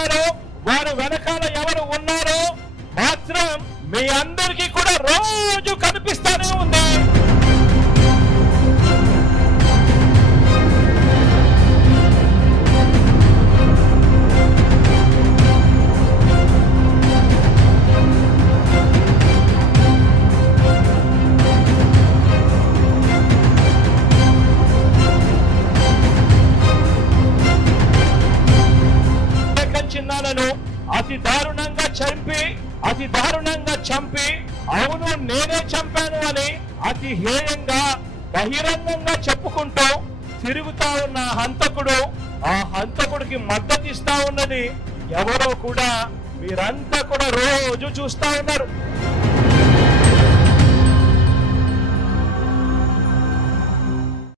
చేశారో, వారి వెనకాల ఎవరు ఉన్నారో మాత్రం మీ అందరికీ కూడా రోజు కనిపిస్తానే ఉంది. చిన్నాలను అతి దారుణంగా చంపి అవును నేనే చంపాను అని అతి హేయంగా బహిరంగంగా చెప్పుకుంటూ తిరుగుతా ఉన్న హంతకుడు, ఆ హంతకుడికి మద్దతు ఇస్తా ఉన్నది ఎవరో కూడా మీరంతా కూడా రోజు చూస్తా ఉన్నారు.